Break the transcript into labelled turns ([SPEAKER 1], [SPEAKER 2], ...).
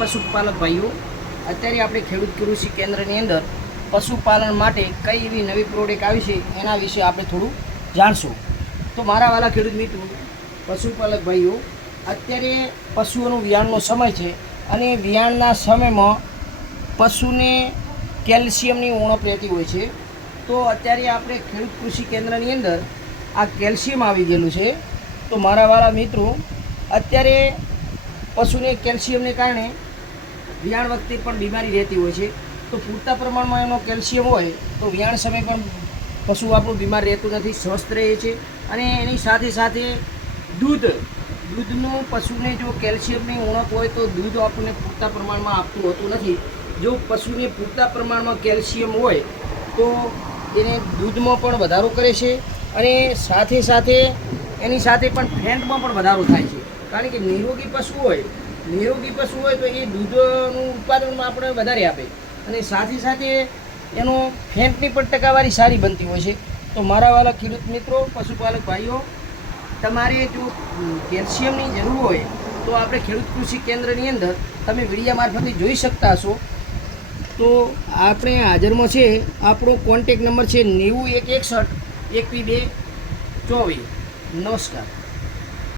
[SPEAKER 1] પશુપાલક ભાઈઓ, અત્યારે આપણે ખેડૂત કૃષિ કેન્દ્રની અંદર પશુપાલન માટે કઈ એવી નવી પ્રોડક્ટ આવી છે એના વિશે આપણે થોડું જાણશું. તો મારા વાલા ખેડૂત મિત્રો, પશુપાલક ભાઈઓ, અત્યારે પશુઓનું વિયાણનો સમય છે અને વિયાણના સમયમાં પશુને કેલ્શિયમની ઉણપ રહેતી હોય છે. તો અત્યારે આપણે ખેડૂત કૃષિ કેન્દ્રની અંદર આ કેલ્શિયમ આવી ગયેલું છે. તો મારા વાળા મિત્રો, અત્યારે પશુને કેલ્શિયમને કારણે વિયાણ વખતે પણ બીમારી રહેતી હોય છે. તો પૂરતા પ્રમાણમાં એનો કેલ્શિયમ હોય, તો વિયાણ સમયે પણ પશુ આપણું બીમાર રહેતું નથી, સ્વસ્થ રહે છે. અને એની સાથે સાથે દૂધ, દૂધનું પશુને જો કેલ્શિયમની ઉણપ હોય, તો દૂધ આપણને પૂરતા પ્રમાણમાં આપતું હોતું નથી. જો પશુને પૂરતા પ્રમાણમાં કેલ્શિયમ હોય, તો એને દૂધમાં પણ વધારો કરે છે અને સાથે સાથે એની સાથે પણ ફેટમાં પણ વધારો થાય છે. કારણ કે નિરોગી પશુ હોય નિરોગી પશુ હોય તો એ દૂધનું ઉત્પાદનમાં આપણે વધારે આપે. અને સાથે સાથે એનો ફેટની પણ ટકાવારી સારી બનતી હોય છે. તો મારા વાલા ખેડૂત મિત્રો, પશુપાલક ભાઈઓ, તમારે જો કેલ્શિયમની જરૂર હોય, તો આપણે ખેડૂત કૃષિ કેન્દ્રની અંદર તમે વિડીયા મારફતે જોઈ શકતા હશો. તો આપણે હાજરમાં છે, આપણો કોન્ટેક નંબર છે નેવું એક એકસઠ એકવી બે ચોવીસ. નમસ્કાર.